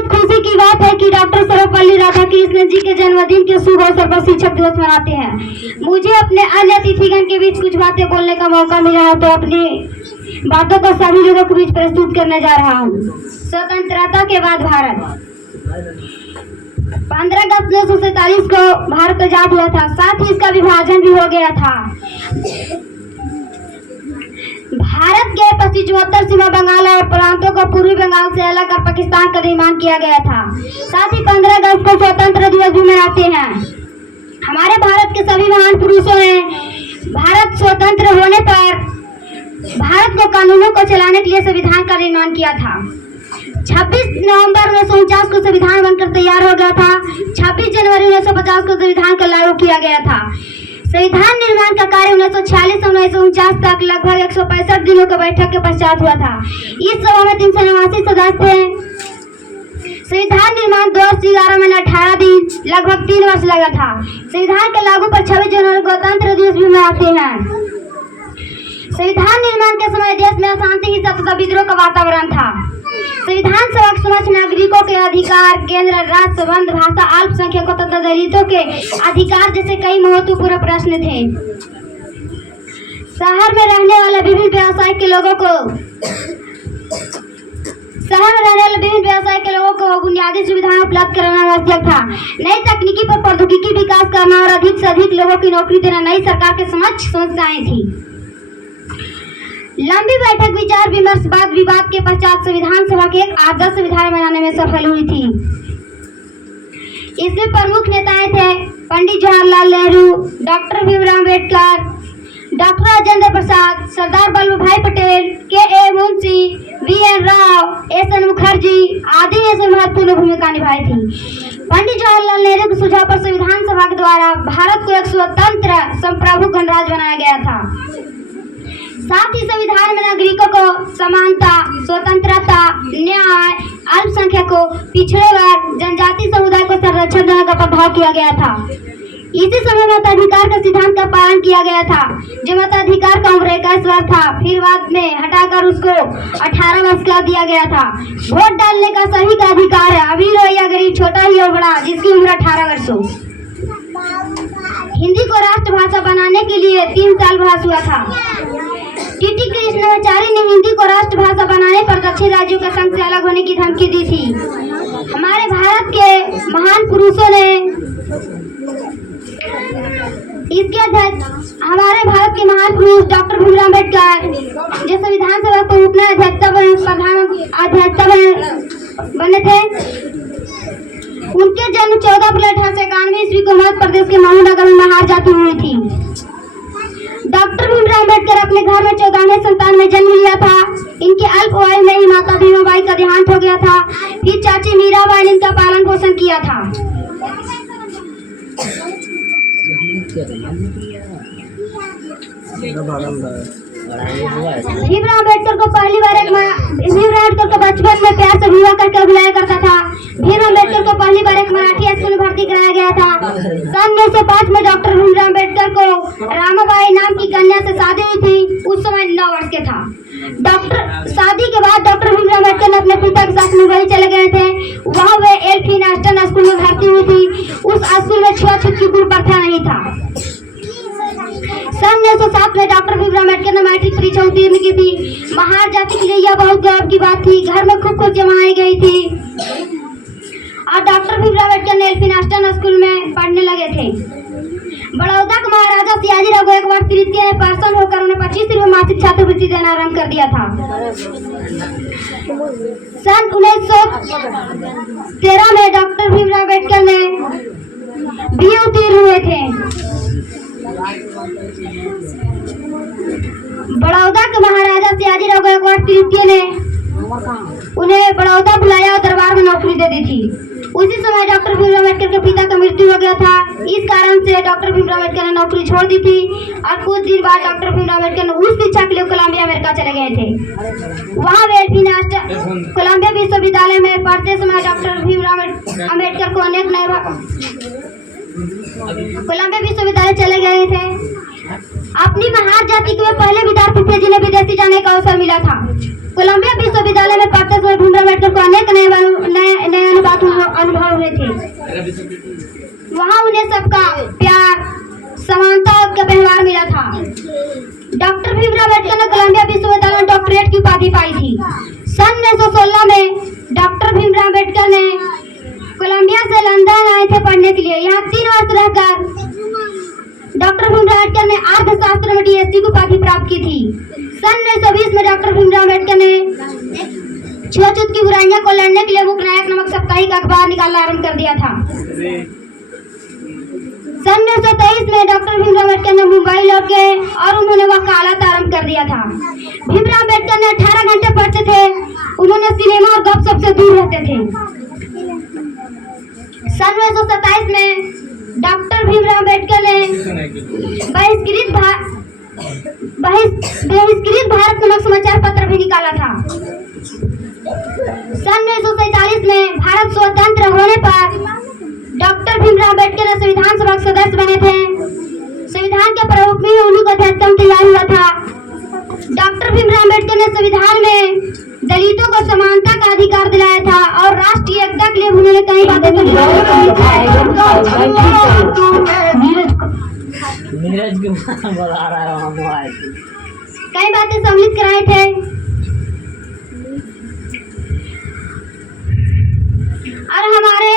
बहुत खुशी की बात है कि डॉक्टर सर्वपल्ली राधाकृष्णन जी के जन्मदिन के शुभ अवसर पर शिक्षक दिवस मनाते हैं। मुझे अपने अन्य अतिथिगण के बीच कुछ बातें बोलने का मौका मिला है, तो अपनी बातों को सभी लोगों के बीच प्रस्तुत करने जा रहा हूँ। स्वतंत्रता के बाद भारत 15 अगस्त 1947 को भारत आजाद हुआ था। साथ ही इसका विभाजन भी हो गया था। भारत के 75 सीमा बंगाल और प्रांतों को पूर्वी बंगाल से अलग कर पाकिस्तान का निर्माण किया गया था। साथ ही 15 अगस्त को स्वतंत्र दिवस भी मनाते हैं। हमारे भारत के सभी महान पुरुषों ने भारत स्वतंत्र होने पर भारत को कानूनों को चलाने के लिए संविधान का निर्माण किया था। 26 नवंबर 1949 को संविधान बनकर तैयार हो गया था। 26 जनवरी 1950 को संविधान को लागू किया गया था। संविधान निर्माण का कार्य 1946 से 1949 तक लगभग 165 दिनों की बैठक के पश्चात हुआ था। इस सभा में 389 सदस्य थे। संविधान निर्माण 2 वर्ष 11 महीने 18 दिन लगभग 3 वर्ष लगा था। संविधान के लागू पर 26 जनवरी को गणतंत्र दिवस भी मनाते हैं। संविधान निर्माण के समय देश में अशांति, हिंसा तथा विद्रोह का वातावरण था। संविधान सभा के समक्ष नागरिकों के अधिकार, केंद्र राज्य संबंध, भाषा, अल्पसंख्यकों तथा दलितों के अधिकार जैसे कई महत्वपूर्ण प्रश्न थे। शहर में रहने वाले विभिन्न व्यवसाय के लोगों को बुनियादी सुविधाएं उपलब्ध कराना आवश्यक था। नई तकनीकी पर प्रौद्योगिकी विकास करना और अधिक से अधिक लोगों की नौकरी देना नई सरकार के समक्ष समस्याएं थी। लंबी बैठक, विचार विमर्श, वाद विवाद के पश्चात संविधान सभा के एक आदर्श संविधान बनाने में सफल हुई थी। इसमें प्रमुख नेताएं थे पंडित जवाहरलाल नेहरू, डॉक्टर भीमराव अम्बेडकर, डॉक्टर राजेंद्र प्रसाद, सरदार वल्लभ भाई Patel, K.A.. Munshi, VN. Rao, SN. Mukherjee आदि ने इसमें महत्वपूर्ण भूमिका निभाई थी। पंडित जवाहरलाल नेहरू के सुझाव पर संविधान सभा के द्वारा भारत को एक स्वतंत्र संप्रभु गणराज्य बनाया गया था। साथ ही संविधान में नागरिकों को समानता, स्वतंत्रता, न्याय, अल्पसंख्यकों, पिछड़े वर्ग, जनजाति समुदाय को संरक्षण देने का प्रभाव किया गया था। इसी समय मताधिकार के सिद्धांत का पालन किया गया था, जो मताधिकार का उम्र 21 वर्ष था। फिर बाद में हटाकर उसको 18 वर्ष कर दिया गया था। वोट डालने का सभी का अधिकार है, अमीर हो या गरीब, छोटा ही हो बड़ा, जिसकी उम्र 18 वर्ष हो। हिंदी को राष्ट्रभाषा बनाने के लिए 3 साल बहस हुआ था। टी.टी. कृष्णाचार्य ने हिंदी को राष्ट्रभाषा बनाने पर दक्षिण राज्यों के संघ से अलग होने की धमकी दी थी। हमारे भारत के महान पुरुषों ने हमारे भारत के महान पुरुष डॉक्टर भीमराव अम्बेडकर, जो संविधान सभा को उपना अध्यक्ष बने थे, उनके जन्म 14 अप्रैल 1891 ईस्वी को मध्य प्रदेश के महू नगर में महार जाति हुई थी। डॉक्टर भीमराव अम्बेडकर अपने घर में 14वें संतान में जन्म लिया था। इनके अल्प आयु में ही माता भीमाबाई का देहांत हो गया था। फिर चाची मीराबाई ने इनका पालन पोषण किया था। भीमराव अम्बेडकर को बचपन में प्यार से विवाह करके बुलाया करता था। भीमराव अम्बेडकर को पहली बार एक मराठी स्कूल में भर्ती कराया गया था। सन 1905 में डॉक्टर भीमराव अम्बेडकर को रामाबाई नाम की कन्या से शादी हुई थी। उस समय 9 वर्ष के था। शादी के बाद डॉक्टर भीमराव अम्बेडकर ने अपने पिता के साथ मुंबई चले गए थे। वहाँ वे एल्फिन आस्टन स्कूल में भर्ती हुई थी। उस स्कूल में छुआछूत की कोई प्रथा नहीं था। सन 1907 में डॉक्टर भीमराव अम्बेडकर ने मैट्रिक परीक्षा उत्तीर्ण की थी। महार जाति के लिए यह बहुत गर्व की बात थी। घर में खूब खुद जमाई गई थी और डॉक्टर भीमराव अम्बेडकर ने एल्फिन आस्टन स्कूल में पढ़ने लगे थे। बड़ौदा के महाराजा सियाजीराव गायकवाड़ तृतीय ने प्रसन्न होकर उन्हें 25 रुपये मासिक छात्रवृत्ति देना आरम्भ कर दिया था। सन 1913 में डॉक्टर भीमराव अम्बेडकर ने बीए उत्तीर्ण हुए थे। बड़ौदा के महाराजा सियाजीराव गायकवाड़ तृतीय ने उन्हें बड़ौदा बुलाया और दरबार में नौकरी दे दी थी। उसी समय डॉक्टर भीमराव अम्बेडकर के पिता का मृत्यु हो गया था। इस कारण से डॉक्टर भीमराव अम्बेडकर ने नौकरी छोड़ दी थी और कुछ दिन बाद डॉक्टर भीमराव अम्बेडकर ने उच्च शिक्षा के लिए कोलंबिया अमेरिका चले गए थे। वहाँ वे कोलंबिया विश्वविद्यालय में पढ़ते समय डॉक्टर भीमराव अम्बेडकर को अनेक नए कोलंबिया विश्वविद्यालय चले गए थे। अपनी महार जाति के पहले विद्यार्थी थे जिन्हें विदेशी जाने का अवसर मिला था। कोलंबिया विश्वविद्यालय में पढ़ते समय भीमराव अम्बेडकर को अनेक नए हुए थे। वहाँ उन्हें सबका प्यार, समानता का व्यवहार मिला था। डॉक्टर भीमराव अम्बेडकर ने कोलंबिया विश्वविद्यालय में डॉक्टरेट की उपाधि पाई थी। सन 1916 में डॉक्टर भीमराव अम्बेडकर ने कोलंबिया से लंदन आए थे पढ़ने के लिए। यहाँ 3 वर्ष रहकर डॉक्टर भीमराव अम्बेडकर ने अर्थशास्त्र में DSc की उपाधि प्राप्त की थी। सन 1920 में डॉक्टर भीमराव अम्बेडकर ने छूत की बुराइयों को लड़ने के लिए मुख्य नायक नामक साप्ताहिक अखबार निकालना आरंभ कर दिया था। सन 1923 में डॉक्टर भीमराव अम्बेडकर ने मुंबई लौट गए और उन्होंने वकालत आरंभ कर दिया था। भीमराव अम्बेडकर ने 18 घंटे पढ़ते थे। उन्होंने सिनेमा और गपशप से दूर रहते थे। सन 1927 में डॉक्टर भीमराव अम्बेडकर ने बहिष्कृत भारत नामक समाचार पत्र भी निकाला था। सन 1947 में भारत स्वतंत्र होने पर डॉक्टर भीमराव अम्बेडकर ने संविधान सभा के सदस्य बने थे। संविधान के प्रमुख भी उन्हीं को अध्यक्ष तैयार हुआ था। डॉक्टर भीमराव अम्बेडकर ने संविधान में दलितों को समानता का अधिकार दिलाया था और राष्ट्रीय एकता के लिए उन्होंने कई बातें सम्मिलित कराए थे। और हमारे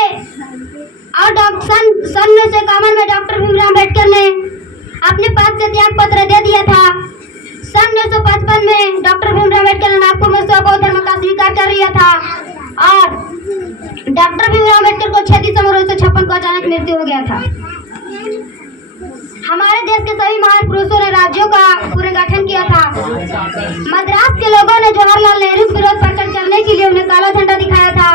सन 1951 में डॉक्टर भीमराव अम्बेडकर ने अपने पद से त्याग पत्र दे दिया था। सन 1955 में डॉक्टर भीमराव अम्बेडकर ने नागपुर में स्वबौद्ध धर्म का स्वीकार कर लिया था और डॉक्टर भीमराव अम्बेडकर को 36 दिसंबर 1956 को अचानक मृत्यु हो गया था। हमारे देश के सभी महान पुरुषों ने राज्यों का पुनर्गठन किया था। मद्रास के लोगों ने जवाहरलाल नेहरू के विरोध प्रकट करने के लिए उन्हें काला झंडा दिखाया था।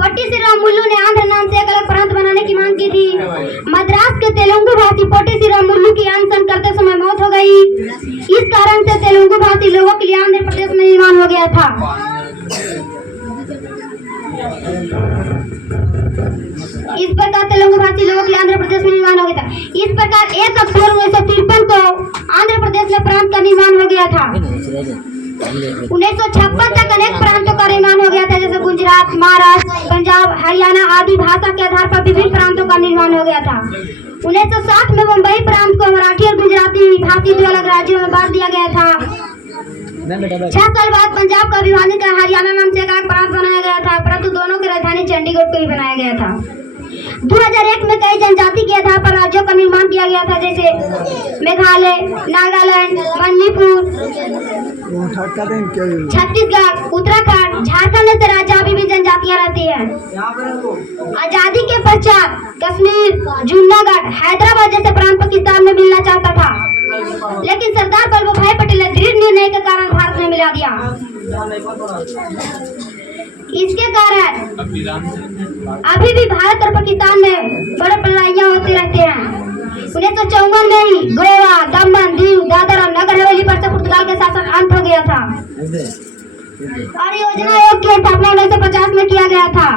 पोटी श्रीराम मुल्लू ने आंध्र नाम से एक अलग प्रांत बनाने की मांग की थी। मद्रास के तेलुगु भाषी पोटी श्रीराम मुल्लू की अनशन करते समय मौत हो गई। इस कारण से तेलुगु भाषी लोगों के लिए आंध्र प्रदेश में निर्माण हो गया था। इस प्रकार तेलुगु भाषी लोगों के लिए आंध्र प्रदेश में निर्माण हो गया था। इस प्रकार 1 अक्टूबर 1953 को आंध्र प्रदेश में प्रांत का निर्माण हो गया था। 1956 तक अनेक प्रांतों का निर्माण हो गया था, जैसे गुजरात, महाराष्ट्र, पंजाब, हरियाणा आदि भाषा के आधार पर विभिन्न प्रांतों का निर्माण हो गया था। 1960 में मुंबई प्रांत को मराठी और गुजराती भाषी 2 अलग राज्यों में बांट दिया गया था। 6 साल बाद पंजाब का विभाजन कर हरियाणा नाम से एक अलग प्रांत बनाया गया था, परंतु दोनों की राजधानी चंडीगढ़ को ही बनाया गया था। 2001 में कई जनजाति के आधार पर राज्यों का निर्माण किया गया था, जैसे मेघालय, नागालैंड, मणिपुर, छत्तीसगढ़, उत्तराखंड, झारखंड से राज्य अभी भी जनजातियां रहती हैं। आजादी के पश्चात कश्मीर, जूनागढ़, हैदराबाद जैसे प्रांत पाकिस्तान में मिलना चाहता था, लेकिन सरदार वल्लभ भाई पटेल ने दृढ़ निर्णय के कारण भारत में मिला दिया। इसके कारण अभी भी भारत और पाकिस्तान में बड़े लड़ाइयाँ होती रहती हैं। 1954 में ही गोवा, दमन, दीव, दादरा, नगर हवेली पर से पुर्तगाल के शासन अंत हो गया था और योजना आयोग की स्थापना 1950 में किया गया था।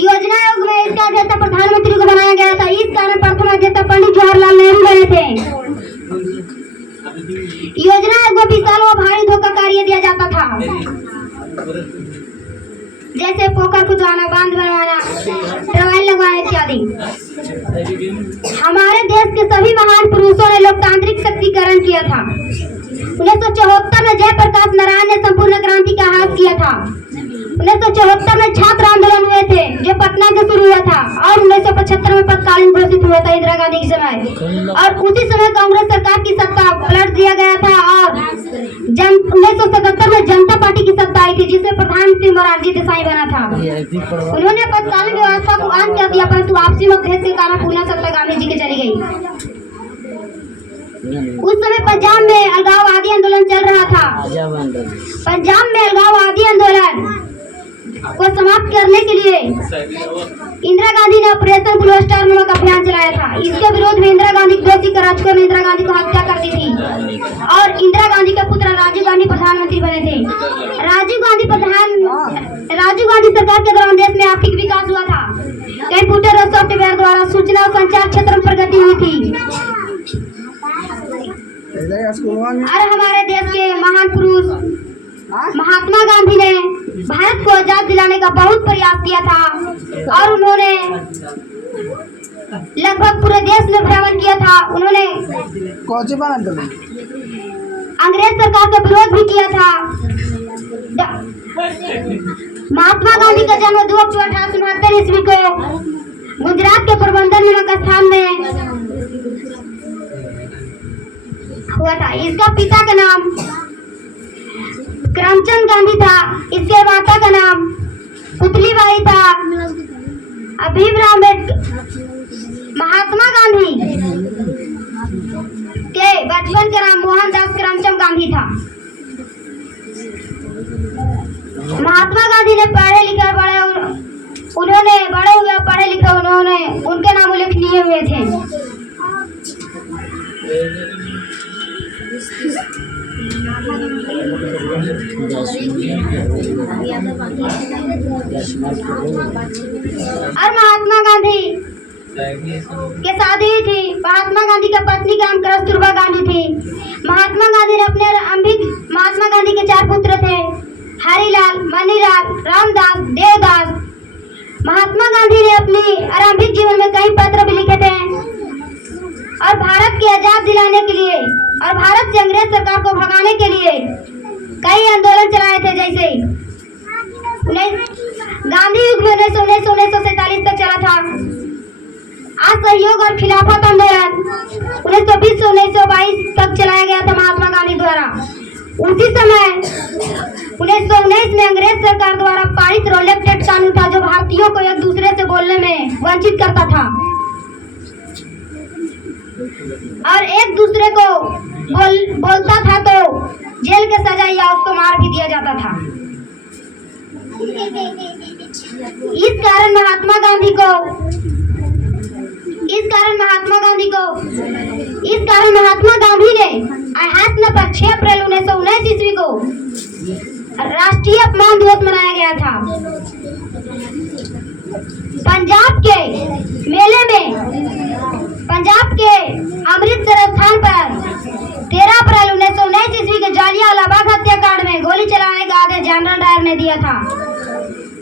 योजना आयोग में इसका अध्यक्ष प्रधानमंत्री को बनाया गया था। इस कारण प्रथम अध्यक्ष पंडित जवाहरलाल नेहरू बने थे। योजना आयोग को विशाल व भारी धोखा कार्य दिया जाता था, जैसे पोखर खुदवाना, बांध बनवाना, टर्बाइन लगवाना इत्यादि। हमारे देश के सभी महान पुरुषों ने लोकतांत्रिक शक्तिकरण किया था। 1974 में जयप्रकाश नारायण ने संपूर्ण क्रांति का आगाज किया था। 1974 में छात्र आंदोलन हुए थे, जो पटना से शुरू हुआ था और 1975 में तत्कालीन घोषित हुआ था इंदिरा गांधी के समय, और उसी समय कांग्रेस सरकार की सत्ता पलट दिया गया था और 1977 में जनता पार्टी की सत्ता आई थी, जिसमें प्रधानमंत्री मोरारजी देसाई बना था। उन्होंने तत्कालीन व्यवस्था को अंत कर दिया, परंतु आपसी मतभेद के कारण पुनः सत्ता गांधी जी की चली गई। उस समय पंजाब में अलगाववादी आंदोलन चल रहा था। पंजाब में अलगाववादी आंदोलन को समाप्त करने के लिए इंदिरा गांधी ने ऑपरेशन ब्लू स्टार नामक अभियान चलाया था। इसके विरोध में इंदिरा गांधी दोषी करारकों ने इंदिरा गांधी को हत्या कर दी थी और इंदिरा गांधी के पुत्र राजीव गांधी प्रधानमंत्री बने थे। राजीव गांधी सरकार के दौरान देश में आर्थिक विकास हुआ था। कंप्यूटर और सॉफ्टवेयर द्वारा सूचना और संचार क्षेत्र में प्रगति हुई थी। और हमारे देश के महान पुरुष महात्मा गांधी ने भारत को आजाद दिलाने का बहुत प्रयास किया था और उन्होंने लगभग पूरे देश में भ्रमण किया था। उन्होंने अंग्रेज सरकार का विरोध भी किया था। महात्मा गांधी का जन्म 2 अक्टूबर 1869 ईस्वी को गुजरात के पोरबंदर में उनका स्थान में हुआ था। इसका पिता का नाम करमचंद गांधी था। इसके माता का नाम पुतलीबाई था। भीमराव अम्बेडकर महात्मा गांधी के बचपन का नाम मोहनदास करमचंद गांधी था। महात्मा गांधी ने पढ़े लिखे उन्होंने उनके नाम उल्लेखनीय हुए थे। और महात्मा गांधी के शादी हुई थी। महात्मा गांधी का पत्नी का नाम कस्तूरबा गांधी थी। महात्मा गांधी ने महात्मा गांधी के 4 पुत्र थे, हरिलाल, मनीलाल, रामदास, देवदास। महात्मा गांधी ने अपनी आरंभिक जीवन में कई पत्र भी लिखे थे और भारत की आजाद दिलाने के लिए और भारत से अंग्रेज सरकार को भगाने के लिए कई आंदोलन चलाए थे। जैसे गांधी युग में 1947 तक चला था। असहयोग और खिलाफत आंदोलन 1920 से 1922 तक चलाया गया था महात्मा गांधी द्वारा। उसी समय 1919 में अंग्रेज सरकार द्वारा पारित रोलेक्ट एक्ट कानून था, जो भारतीयों को एक दूसरे से बोलने में वंचित करता था और एक दूसरे को बोलता था तो जेल के सजा या उसको मार भी दिया जाता था। इस कारण महात्मा गांधी ने अहात्म पर 6 अप्रैल 1919 ईस्वी को राष्ट्रीय अपमान दिवस मनाया गया था। पंजाब के अमृतसर स्थान पर 13 अप्रैल 1919 ईस्वी के जालियांवाला बाग हत्याकांड में गोली चलाने का आदेश जनरल डायर ने दिया था,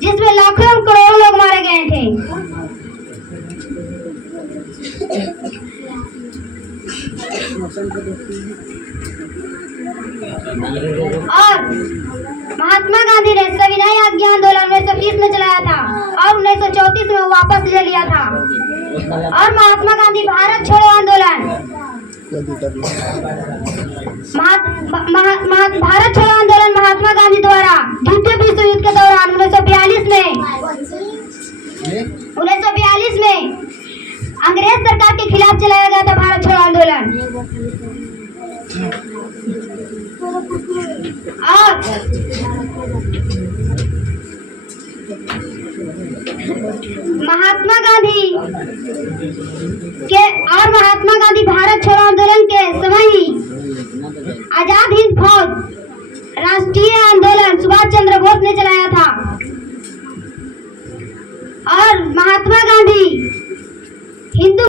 जिसमें लाखों करोड़ों लोग मारे गए थे। और महात्मा गांधी ने सविनय आज्ञा आंदोलन 1930 में चलाया था और 1934 में वापस ले लिया था। और महात्मा गांधी भारत छोड़ो आंदोलन भारत छोड़ो आंदोलन महात्मा गांधी द्वारा द्वितीय विश्व युद्ध के दौरान 1942 में अंग्रेज सरकार के खिलाफ चलाया गया था भारत छोड़ो आंदोलन। और महात्मा गांधी भारत छोड़ो आंदोलन के समय ही आजाद हिंद फौज राष्ट्रीय आंदोलन सुभाष चंद्र बोस ने चलाया था। और महात्मा गांधी हिंदू